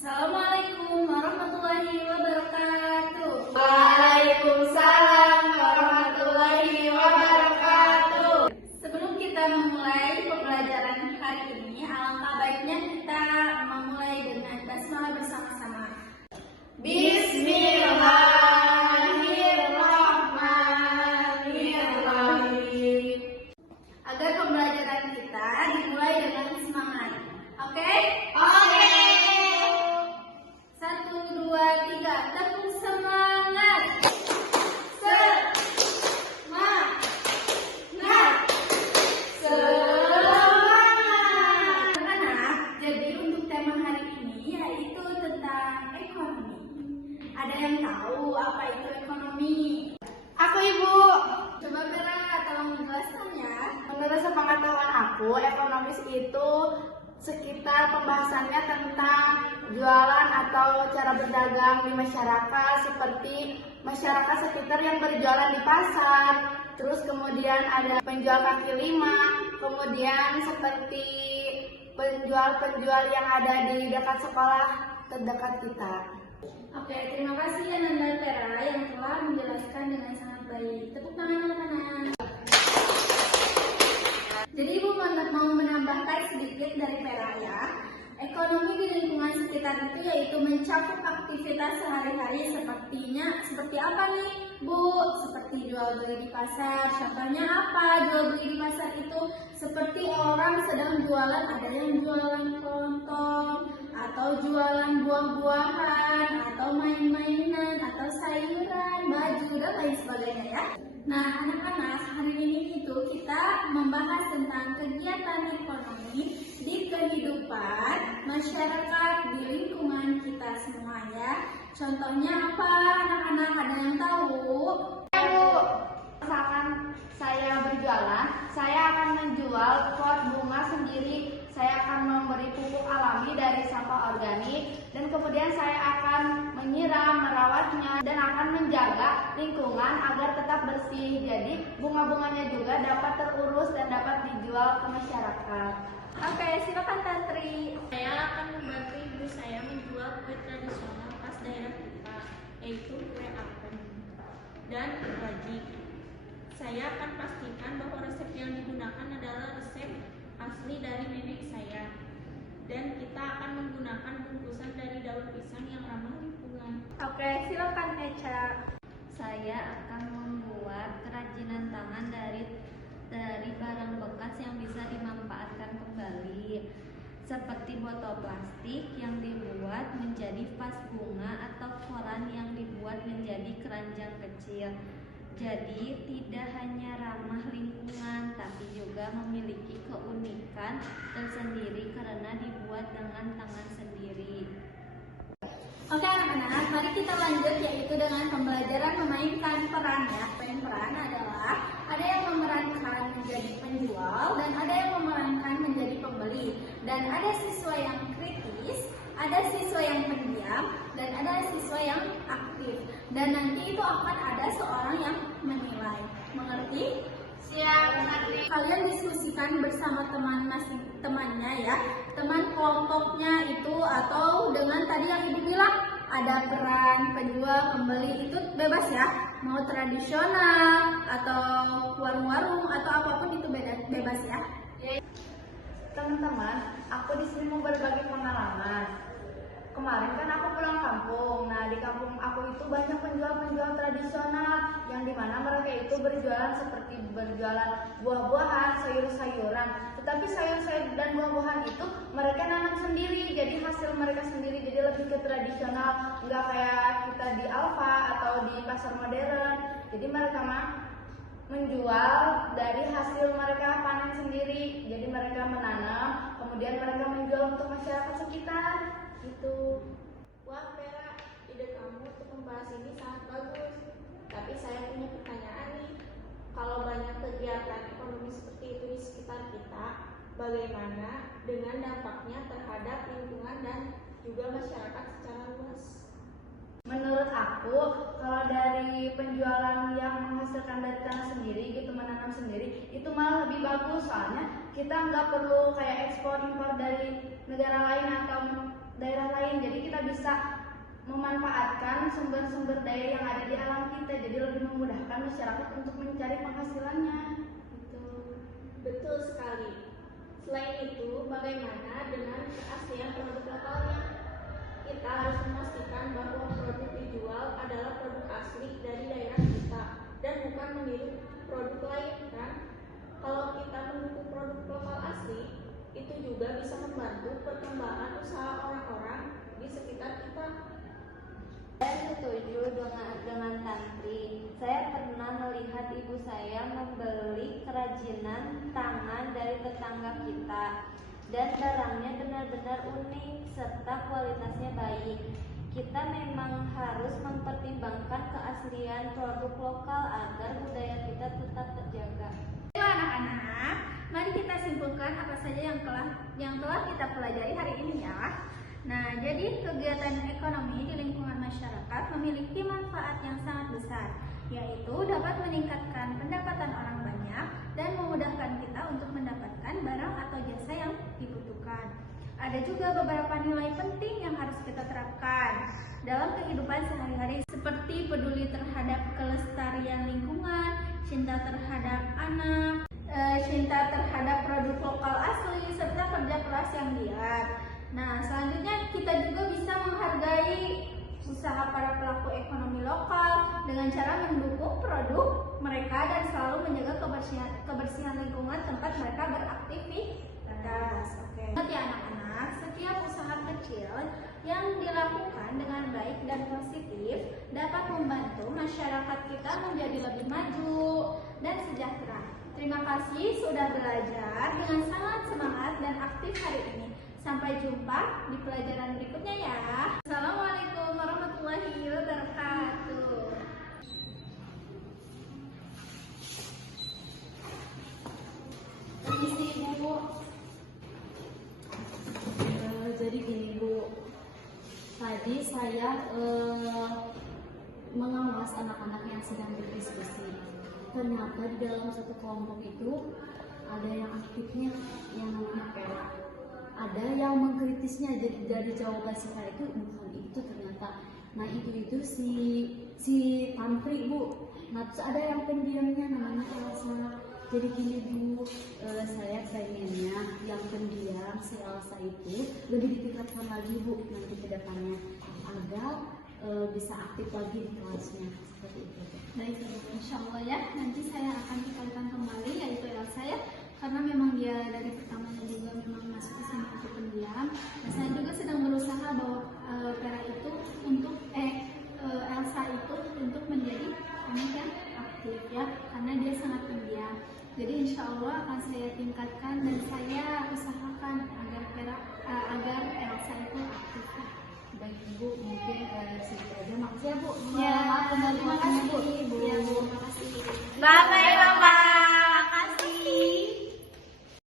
Assalamualaikum warahmatullahi wabarakatuh. Waalaikumsalam warahmatullahi wabarakatuh. Sebelum kita memulai pembelajaran hari ini, alangkah baiknya kita memulai dengan basmalah bersama-sama. Bismillahirrahmanirrahim. Agar pembelajaran kita dimulai dengan semangat. Oke? Oke. 1, 2, 3, tepuk semangat. Anak-anak, jadi untuk tema hari ini yaitu tentang ekonomi. Ada yang tahu apa itu ekonomi? Aku Ibu. Coba Vera, tolong menjelaskannya. Menurut sepengetahuan aku, ekonomis itu sekitar pembahasannya tentang jualan atau cara berdagang di masyarakat, seperti masyarakat sekitar yang berjualan di pasar, terus kemudian ada penjual kaki lima, kemudian seperti penjual-penjual yang ada di dekat sekolah terdekat kita. Oke, terima kasih Ananda Vera yang telah menjelaskan dengan sangat baik. Tepuk tangan anak-anak. Jadi Ibu mau menambahkan sedikit dari Vera ya. Ekonomi di lingkungan sekitar itu yaitu mencakup aktivitas sehari-hari seperti apa nih Bu? Seperti jual beli di pasar. Contohnya apa jual beli di pasar itu? Seperti orang sedang jualan, ada yang jualan kelontong, atau jualan buah-buahan, atau main-mainan, atau sayuran, baju, dan lain sebagainya ya. Nah anak-anak, hari ini itu kita membahas tentang kegiatan ekonomi di kehidupan masyarakat di lingkungan kita semua ya. Contohnya apa anak-anak, ada yang tahu? Bu, misalkan saya berjualan, saya akan menjual pot bunga sendiri. Saya akan memberi pupuk alami dari sampah organik, dan kemudian saya akan menyiram, merawatnya, dan akan menjaga lingkungan agar tetap bersih. Jadi bunga-bunganya juga dapat terurus dan dapat dijual ke masyarakat. Oke, silakan Tantri. Saya akan membantu ibu saya menjual kue tradisional khas daerah kita, yaitu kue apem dan wajik. Saya akan pastikan bahwa resep yang digunakan adalah resep asli dari nenek saya, dan kita akan menggunakan bungkusan dari daun pisang yang ramah lingkungan. Oke, silakan Eca. Saya akan membuat kerajinan tangan dari barang bekas yang bisa dimanfaatkan kembali, seperti botol plastik yang dibuat menjadi vas bunga atau koran yang dibuat menjadi keranjang kecil. Jadi tidak hanya ramah lingkungan, tapi juga memiliki keunikan tersendiri karena dibuat dengan tangan sendiri. Oke anak-anak, mari kita lanjut yaitu dengan pembelajaran memainkan peran ya. Peran adalah ada yang memerankan menjadi penjual dan ada yang memerankan menjadi pembeli. Dan ada siswa yang kritis, ada siswa yang pendiam, dan ada siswa yang aktif. Dan nanti itu akan ada seorang yang menilai. Mengerti? Siap, mengerti. Kalian diskusikan bersama temannya ya, teman kelompoknya itu, atau dengan tadi yang Ibu bilang ada peran penjual, pembeli, itu bebas ya. Mau tradisional atau warung-warung atau apapun itu bebas ya. Teman-teman, aku di sini mau berbagi pengalaman. Kemarin kan aku pulang kampung. Nah, di kampung aku itu banyak penjual-penjual tradisional yang dimana mereka itu berjualan seperti berjualan buah-buahan, sayur-sayuran. Tetapi sayur-sayur dan buah-buahan itu mereka nanam sendiri, jadi hasil mereka sendiri, jadi lebih ke tradisional, nggak kayak kita di Alfa atau di pasar modern. Jadi mereka mah menjual dari hasil mereka panen sendiri. Jadi mereka menanam, kemudian mereka menjual untuk masyarakat sekitar. Gitu. Wah Vera, ide kamu untuk membahas ini sangat bagus. Tapi saya punya pertanyaan nih, kalau banyak kegiatan ekonomi seperti itu di sekitar kita, bagaimana dengan dampaknya terhadap lingkungan dan juga masyarakat secara luas? Menurut aku, kalau dari penjualan yang menghasilkan dari tanah sendiri, gitu menanam sendiri, itu malah lebih bagus. Soalnya kita nggak perlu kayak ekspor impor dari negara lain atau daerah lain. Jadi kita bisa memanfaatkan sumber-sumber daya yang ada di alam kita, jadi lebih memudahkan masyarakat untuk mencari penghasilannya. Gitu. Betul sekali. Selain itu, bagaimana dengan keaslian produk lokalnya? Kita harus memastikan bahwa produk dijual adalah produk asli dari daerah kita dan bukan meniru produk lain, kan? Kalau kita mendukung produk lokal asli, itu juga bisa membantu perkembangan usaha orang-orang di sekitar kita. Saya setuju dengan Tantri. Saya pernah melihat ibu saya membeli kerajinan tangan dari tetangga kita, dan barangnya benar-benar unik serta kualitasnya baik. Kita memang harus mempertimbangkan keaslian produk lokal agar budaya kita tetap terjaga. Ayo anak-anak, mari kita simpulkan apa saja yang telah kita pelajari hari ini ya. Nah, jadi kegiatan ekonomi di lingkungan masyarakat memiliki manfaat yang sangat besar, yaitu dapat meningkatkan pendapatan orang banyak dan memudahkan kita untuk mendapatkan barang atau jasa yang dibutuhkan. Ada juga beberapa nilai penting yang harus kita terapkan dalam kehidupan sehari-hari, seperti peduli terhadap kelestarian lingkungan, cinta terhadap anak, cinta terhadap produk lokal asli, serta kerja keras yang giat. Nah, selanjutnya kita juga bisa menghargai usaha para pelaku ekonomi lokal dengan cara mendukung produk mereka dan selalu menjaga kebersihan lingkungan tempat mereka beraktivitas. Oke. Ingat ya anak-anak, setiap usaha kecil yang dilakukan dengan baik dan positif dapat membantu masyarakat kita menjadi lebih maju dan sejahtera. Terima kasih sudah belajar dengan sangat semangat dan aktif hari ini. Sampai jumpa di pelajaran berikutnya ya. Assalamualaikum warahmatullahi wabarakatuh. Permisi Ibu. Jadi gini Bu, tadi saya mengawas anak-anak yang sedang berdiskusi. Ternyata di dalam satu kelompok itu ada yang aktifnya yang namanya Pera. Ada yang mengkritisnya, jadi dari jawaban si Pera itu bukan itu ternyata. Nah itu si Tantri Bu. Nah terus ada yang pendiamnya namanya Elsa. Jadi gini Bu, saya pengennya yang pendiam si Elsa itu lebih ditingkatkan lagi Bu nanti ke depannya agar bisa aktif lagi di kelasnya seperti itu. Baik, insya Allah ya. Nanti saya akan tingkatkan kembali yaitu Elsa ya, karena memang dia dari pertamanya juga memang masuk ke sini untuk pendiam. Dan saya juga sedang berusaha bahwa Pera itu untuk Elsa itu untuk menjadi anak yang aktif ya, karena dia sangat pendiam. Jadi insya Allah akan saya tingkatkan dan saya usahakan agar Elsa itu aktif. Baik Bu, mungkin segitu aja. Makasih ya Bu. Ya, Maaf, terima kasih Bu. Bu. Ya Bu, terima kasih. Bye-bye.